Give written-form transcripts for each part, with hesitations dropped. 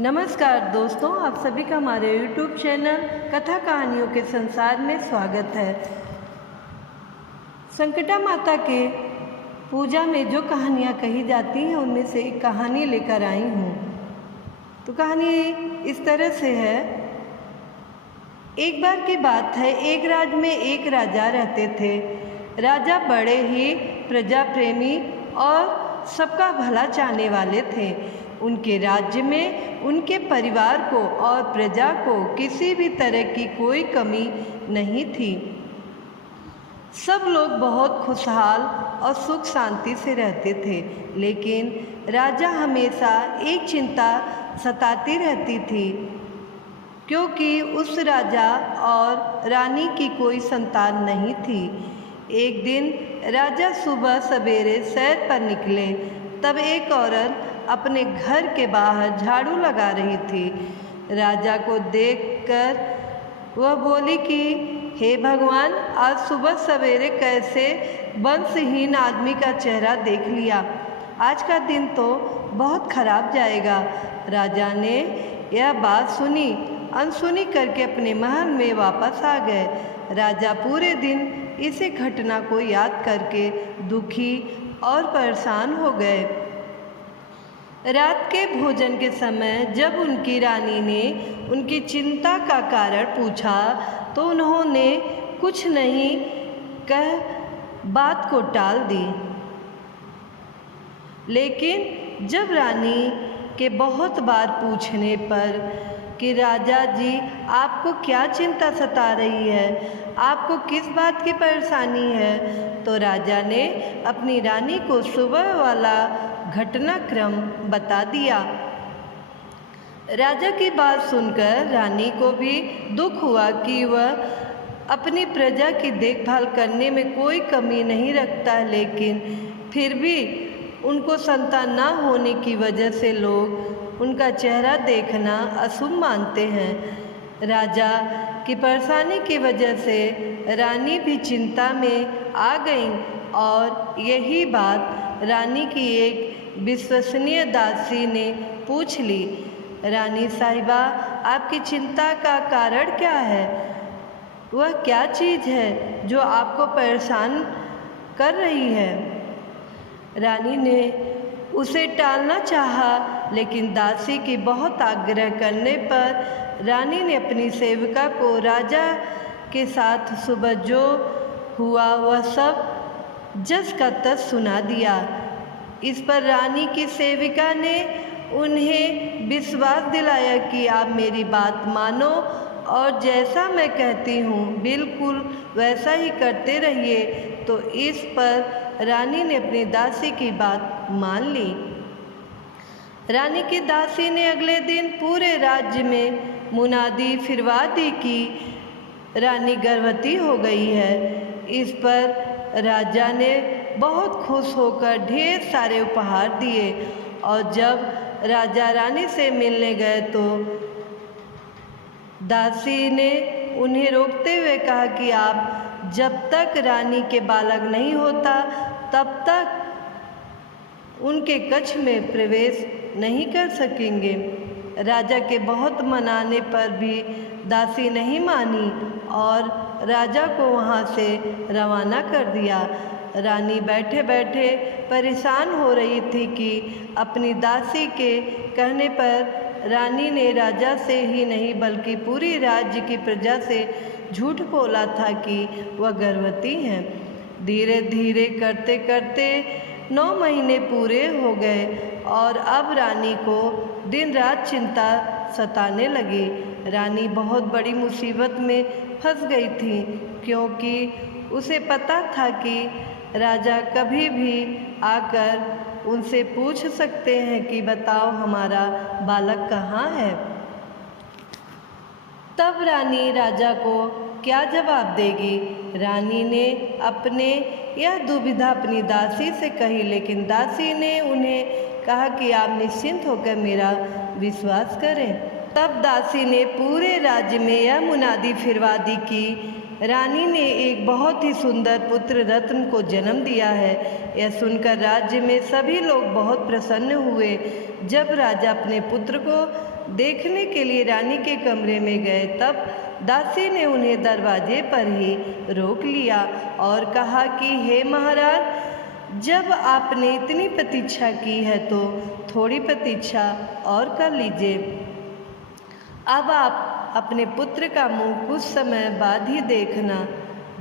नमस्कार दोस्तों, आप सभी का हमारे YouTube चैनल कथा कहानियों के संसार में स्वागत है। संकटा माता के पूजा में जो कहानियाँ कही जाती हैं उनमें से एक कहानी लेकर आई हूँ। तो कहानी इस तरह से है। एक बार की बात है, एक राज्य में एक राजा रहते थे। राजा बड़े ही प्रजा प्रेमी और सबका भला चाहने वाले थे। उनके राज्य में उनके परिवार को और प्रजा को किसी भी तरह की कोई कमी नहीं थी। सब लोग बहुत खुशहाल और सुख शांति से रहते थे। लेकिन राजा हमेशा एक चिंता सताती रहती थी, क्योंकि उस राजा और रानी की कोई संतान नहीं थी। एक दिन राजा सुबह सवेरे सैर पर निकले, तब एक औरत अपने घर के बाहर झाड़ू लगा रही थी। राजा को देखकर वह बोली कि हे भगवान, आज सुबह सवेरे कैसे वंशहीन आदमी का चेहरा देख लिया। आज का दिन तो बहुत खराब जाएगा। राजा ने यह बात सुनी, अनसुनी करके अपने महल में वापस आ गए। राजा पूरे दिन इसी घटना को याद करके दुखी और परेशान हो गए। रात के भोजन के समय जब उनकी रानी ने उनकी चिंता का कारण पूछा, तो उन्होंने कुछ नहीं कह बात को टाल दी। लेकिन जब रानी के बहुत बार पूछने पर कि राजा जी, आपको क्या चिंता सता रही है, आपको किस बात की परेशानी है, तो राजा ने अपनी रानी को सुबह वाला घटनाक्रम बता दिया। राजा की बात सुनकर रानी को भी दुख हुआ कि वह अपनी प्रजा की देखभाल करने में कोई कमी नहीं रखता, लेकिन फिर भी उनको संतान ना होने की वजह से लोग उनका चेहरा देखना अशुभ मानते हैं। राजा की परेशानी की वजह से रानी भी चिंता में आ गई और यही बात रानी की एक विश्वसनीय दासी ने पूछ ली। रानी साहिबा, आपकी चिंता का कारण क्या है? वह क्या चीज़ है जो आपको परेशान कर रही है? रानी ने उसे टालना चाहा, लेकिन दासी की बहुत आग्रह करने पर रानी ने अपनी सेविका को राजा के साथ सुबह जो हुआ वह सब जस का तस सुना दिया। इस पर रानी की सेविका ने उन्हें विश्वास दिलाया कि आप मेरी बात मानो और जैसा मैं कहती हूँ बिल्कुल वैसा ही करते रहिए। तो इस पर रानी ने अपनी दासी की बात मान ली। रानी की दासी ने अगले दिन पूरे राज्य में मुनादी फिरवा दी कि रानी गर्भवती हो गई है। इस पर राजा ने बहुत खुश होकर ढेर सारे उपहार दिए और जब राजा रानी से मिलने गए तो दासी ने उन्हें रोकते हुए कहा कि आप जब तक रानी के बालक नहीं होता तब तक उनके कक्ष में प्रवेश नहीं कर सकेंगे। राजा के बहुत मनाने पर भी दासी नहीं मानी और राजा को वहाँ से रवाना कर दिया। रानी बैठे बैठे परेशान हो रही थी कि अपनी दासी के कहने पर रानी ने राजा से ही नहीं बल्कि पूरी राज्य की प्रजा से झूठ बोला था कि वह गर्भवती हैं। धीरे धीरे करते करते 9 महीने पूरे हो गए और अब रानी को दिन रात चिंता सताने लगी। रानी बहुत बड़ी मुसीबत में फंस गई थी, क्योंकि उसे पता था कि राजा कभी भी आकर उनसे पूछ सकते हैं कि बताओ हमारा बालक कहाँ है। तब रानी राजा को क्या जवाब देगी? रानी ने अपने यह दुविधा अपनी दासी से कही, लेकिन दासी ने उन्हें कहा कि आप निश्चिंत होकर मेरा विश्वास करें। तब दासी ने पूरे राज्य में यह मुनादी फिरवा दी कि रानी ने एक बहुत ही सुंदर पुत्र रत्न को जन्म दिया है। यह सुनकर राज्य में सभी लोग बहुत प्रसन्न हुए। जब राजा अपने पुत्र को देखने के लिए रानी के कमरे में गए तब दासी ने उन्हें दरवाजे पर ही रोक लिया और कहा कि हे महाराज, जब आपने इतनी प्रतीक्षा की है तो थोड़ी प्रतीक्षा और कर लीजिए। अब आप अपने पुत्र का मुंह कुछ समय बाद ही देखना।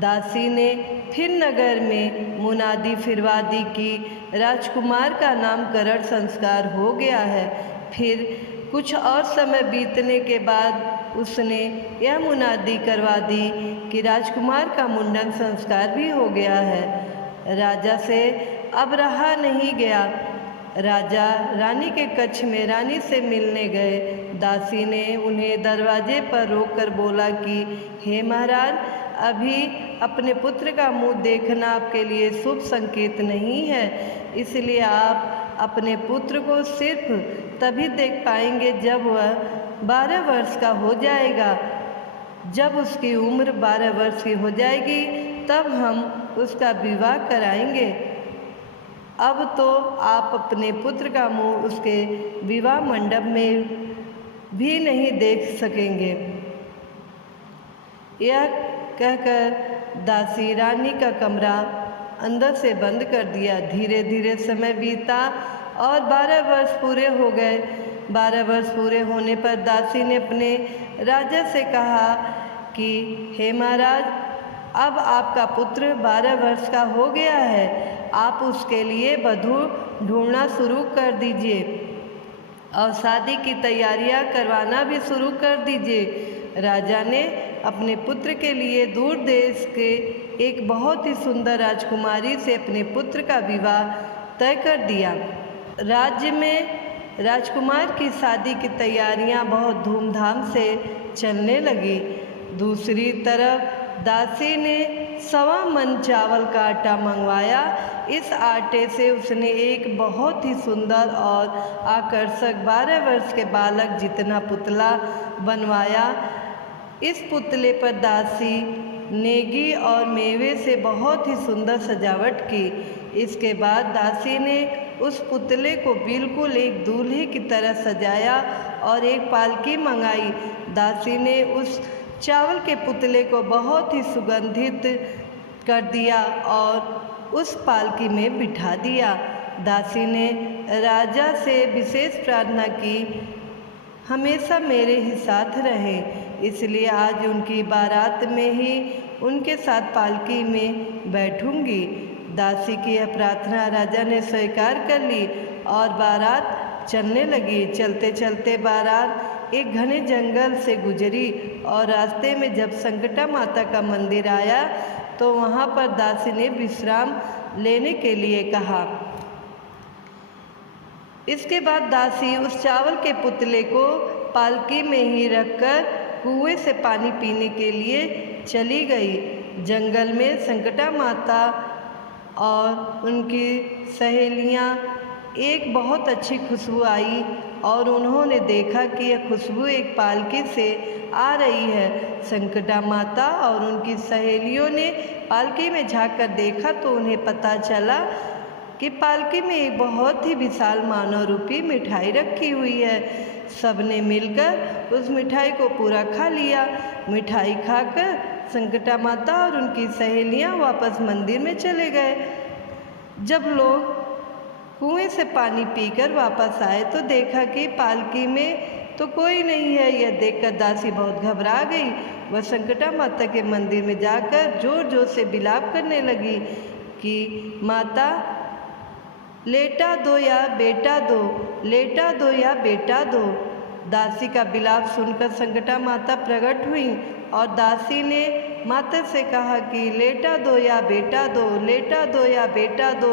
दासी ने फिर नगर में मुनादी फिरवा दी कि राजकुमार का नामकरण संस्कार हो गया है। फिर कुछ और समय बीतने के बाद उसने यह मुनादी करवा दी कि राजकुमार का मुंडन संस्कार भी हो गया है। राजा से अब रहा नहीं गया। राजा रानी के कक्ष में रानी से मिलने गए। दासी ने उन्हें दरवाजे पर रोककर बोला कि हे महाराज, अभी अपने पुत्र का मुंह देखना आपके लिए शुभ संकेत नहीं है, इसलिए आप अपने पुत्र को सिर्फ तभी देख पाएंगे जब वह 12 वर्ष का हो जाएगा। जब उसकी उम्र 12 वर्ष की हो जाएगी तब हम उसका विवाह कराएंगे। अब तो आप अपने पुत्र का मुंह उसके विवाह मंडप में भी नहीं देख सकेंगे। यह कहकर दासी रानी का कमरा अंदर से बंद कर दिया। धीरे धीरे समय बीता और 12 वर्ष पूरे हो गए। 12 वर्ष पूरे होने पर दासी ने अपने राजा से कहा कि हे महाराज, अब आपका पुत्र 12 वर्ष का हो गया है, आप उसके लिए वधू ढूंढना शुरू कर दीजिए और शादी की तैयारियां करवाना भी शुरू कर दीजिए। राजा ने अपने पुत्र के लिए दूर देश के एक बहुत ही सुंदर राजकुमारी से अपने पुत्र का विवाह तय कर दिया। राज्य में राजकुमार की शादी की तैयारियां बहुत धूमधाम से चलने लगी। दूसरी तरफ दासी ने 1.25 मन चावल का आटा मंगवाया। इस आटे से उसने एक बहुत ही सुंदर और आकर्षक 12 वर्ष के बालक जितना पुतला बनवाया। इस पुतले पर दासी नेगी और मेवे से बहुत ही सुंदर सजावट की। इसके बाद दासी ने उस पुतले को बिल्कुल एक दूल्हे की तरह सजाया और एक पालकी मंगाई। दासी ने उस चावल के पुतले को बहुत ही सुगंधित कर दिया और उस पालकी में बिठा दिया। दासी ने राजा से विशेष प्रार्थना की, हमेशा मेरे ही साथ रहे, इसलिए आज उनकी बारात में ही उनके साथ पालकी में बैठूंगी। दासी की यह प्रार्थना राजा ने स्वीकार कर ली और बारात चलने लगी। चलते चलते बारात एक घने जंगल से गुजरी और रास्ते में जब संकटा माता का मंदिर आया तो वहाँ पर दासी ने विश्राम लेने के लिए कहा। इसके बाद दासी उस चावल के पुतले को पालकी में ही रखकर कुएं से पानी पीने के लिए चली गई। जंगल में संकटा माता और उनकी सहेलियां एक बहुत अच्छी खुशबू आई और उन्होंने देखा कि यह खुशबू एक पालकी से आ रही है। संकटा माता और उनकी सहेलियों ने पालकी में झांककर देखा तो उन्हें पता चला कि पालकी में एक बहुत ही विशाल मानव रूपी मिठाई रखी हुई है। सबने मिलकर उस मिठाई को पूरा खा लिया। मिठाई खाकर संकटा माता और उनकी सहेलियां वापस मंदिर में चले गए। जब लोग कुएं से पानी पीकर वापस आए तो देखा कि पालकी में तो कोई नहीं है। यह देखकर दासी बहुत घबरा गई। वह संकटा माता के मंदिर में जाकर जोर जोर से विलाप करने लगी कि माता, लेटा दो या बेटा दो, लेटा दो या बेटा दो। दासी का विलाप सुनकर संकटा माता प्रकट हुई और दासी ने माता से कहा कि लेटा दो या बेटा दो, लेटा दो या बेटा दो,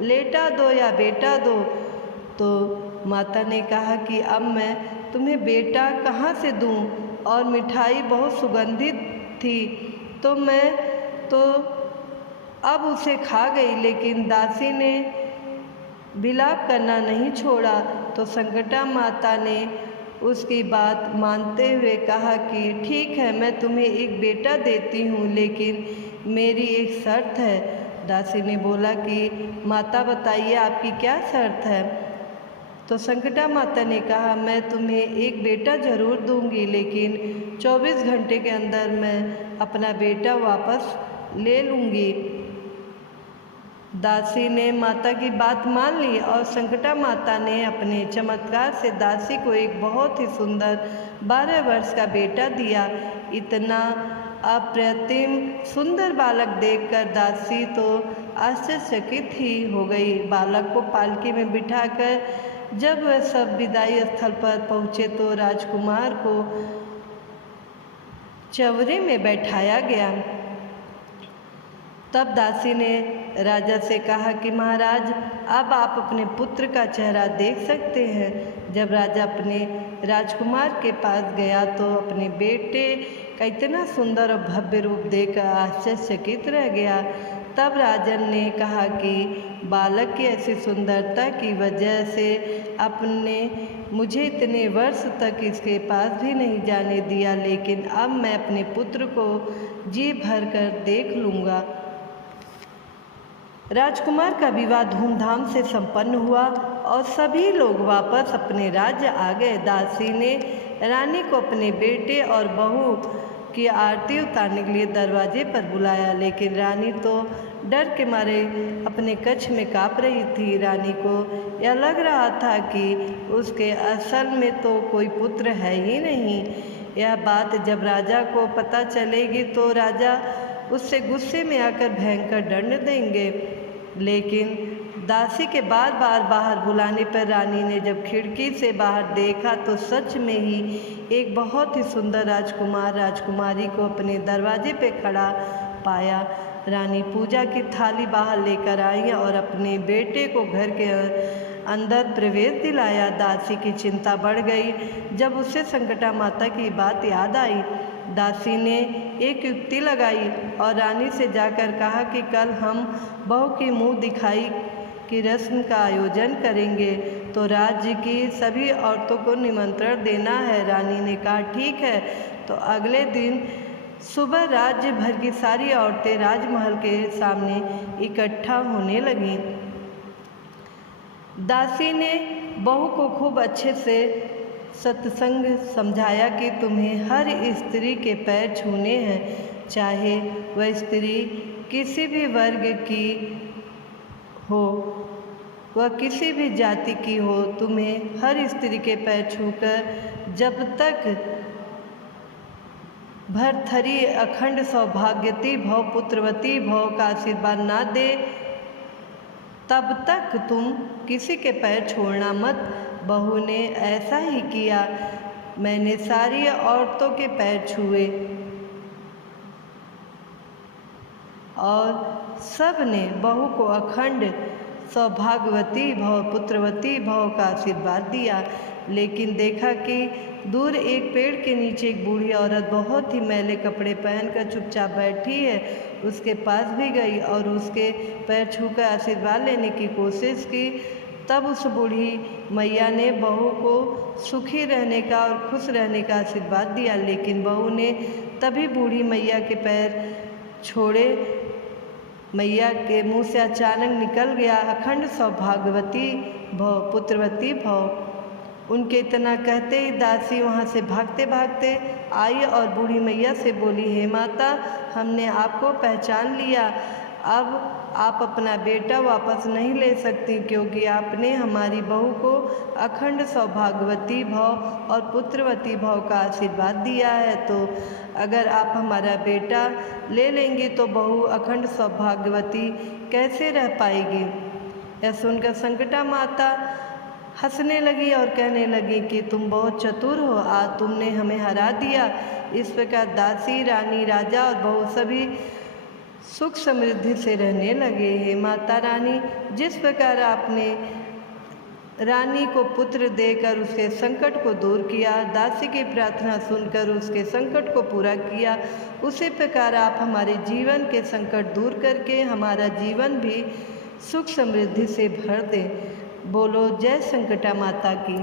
लेटा दो या बेटा दो। तो माता ने कहा कि अब मैं तुम्हें बेटा कहाँ से दूँ, और मिठाई बहुत सुगंधित थी तो मैं तो अब उसे खा गई। लेकिन दासी ने विलाप करना नहीं छोड़ा तो संकटा माता ने उसकी बात मानते हुए कहा कि ठीक है, मैं तुम्हें एक बेटा देती हूँ, लेकिन मेरी एक शर्त है। दासी ने बोला कि माता बताइए, आपकी क्या शर्त है? तो संकटा माता ने कहा, मैं तुम्हें एक बेटा ज़रूर दूंगी, लेकिन 24 घंटे के अंदर मैं अपना बेटा वापस ले लूँगी। दासी ने माता की बात मान ली और संकटा माता ने अपने चमत्कार से दासी को एक बहुत ही सुंदर 12 वर्ष का बेटा दिया। इतना अप्रतिम सुंदर बालक देखकर दासी तो आश्चर्यचकित ही हो गई। बालक को पालकी में बिठाकर जब वह सब विदाई स्थल पर पहुँचे तो राजकुमार को चवरे में बैठाया गया। तब दासी ने राजा से कहा कि महाराज, अब आप अपने पुत्र का चेहरा देख सकते हैं। जब राजा अपने राजकुमार के पास गया तो अपने बेटे का इतना सुंदर और भव्य रूप देखकर आश्चर्यचकित रह गया। तब राजन ने कहा कि बालक की ऐसी सुंदरता की वजह से आपने मुझे इतने वर्ष तक इसके पास भी नहीं जाने दिया, लेकिन अब मैं अपने पुत्र को जी भर कर देख लूँगा। राजकुमार का विवाह धूमधाम से संपन्न हुआ और सभी लोग वापस अपने राज्य आ गए। दासी ने रानी को अपने बेटे और बहू की आरती उतारने के लिए दरवाजे पर बुलाया, लेकिन रानी तो डर के मारे अपने कक्ष में काँप रही थी। रानी को यह लग रहा था कि उसके असल में तो कोई पुत्र है ही नहीं। यह बात जब राजा को पता चलेगी तो राजा उससे गुस्से में आकर भयंकर दंड देंगे। लेकिन दासी के बार बार बाहर बुलाने पर रानी ने जब खिड़की से बाहर देखा तो सच में ही एक बहुत ही सुंदर राजकुमार राजकुमारी को अपने दरवाजे पे खड़ा पाया। रानी पूजा की थाली बाहर लेकर आई और अपने बेटे को घर के अंदर प्रवेश दिलाया। दासी की चिंता बढ़ गई जब उसे संकटा माता की बात याद आई। दासी ने एक युक्ति लगाई और रानी से जाकर कहा कि कल हम बहू की मुंह दिखाई की रस्म का आयोजन करेंगे, तो राज्य की सभी औरतों को निमंत्रण देना है। रानी ने कहा ठीक है। तो अगले दिन सुबह राज्य भर की सारी औरतें राजमहल के सामने इकट्ठा होने लगीं। दासी ने बहू को खूब अच्छे से सत्संग समझाया कि तुम्हें हर स्त्री के पैर छूने हैं, चाहे वह स्त्री किसी भी वर्ग की हो, वह किसी भी जाति की हो। तुम्हें हर स्त्री के पैर छूकर जब तक भरथरी अखंड सौभाग्यवती भव पुत्रवती भव का आशीर्वाद ना दे, तब तक तुम किसी के पैर छोड़ना मत। बहू ने ऐसा ही किया। मैंने सारी औरतों के पैर छुए और सब ने बहू को अखंड सौभाग्यवती भव पुत्रवती भव का आशीर्वाद दिया। लेकिन देखा कि दूर एक पेड़ के नीचे एक बूढ़ी औरत बहुत ही मैले कपड़े पहनकर चुपचाप बैठी है। उसके पास भी गई और उसके पैर छूकर आशीर्वाद लेने की कोशिश की। तब उस बूढ़ी मैया ने बहू को सुखी रहने का और खुश रहने का आशीर्वाद दिया, लेकिन बहू ने तभी बूढ़ी मैया के पैर छोड़े। मैया के मुंह से अचानक निकल गया अखंड सौभाग्यवती भव पुत्रवती भव। उनके इतना कहते ही दासी वहाँ से भागते भागते आई और बूढ़ी मैया से बोली, हे माता, हमने आपको पहचान लिया। अब आप अपना बेटा वापस नहीं ले सकती, क्योंकि आपने हमारी बहू को अखंड सौभाग्यवती भव और पुत्रवती भव का आशीर्वाद दिया है। तो अगर आप हमारा बेटा ले लेंगी तो बहू अखंड सौभाग्यवती कैसे रह पाएगी। यह सुनकर संकटा माता हंसने लगी और कहने लगी कि तुम बहुत चतुर हो, आज तुमने हमें हरा दिया। इस प्रकार दासी, रानी, राजा और बहू सभी सुख समृद्धि से रहने लगे। हे माता रानी, जिस प्रकार आपने रानी को पुत्र देकर उसके संकट को दूर किया, दासी की प्रार्थना सुनकर उसके संकट को पूरा किया, उसी प्रकार आप हमारे जीवन के संकट दूर करके हमारा जीवन भी सुख समृद्धि से भर दें। बोलो जय संकटा माता की।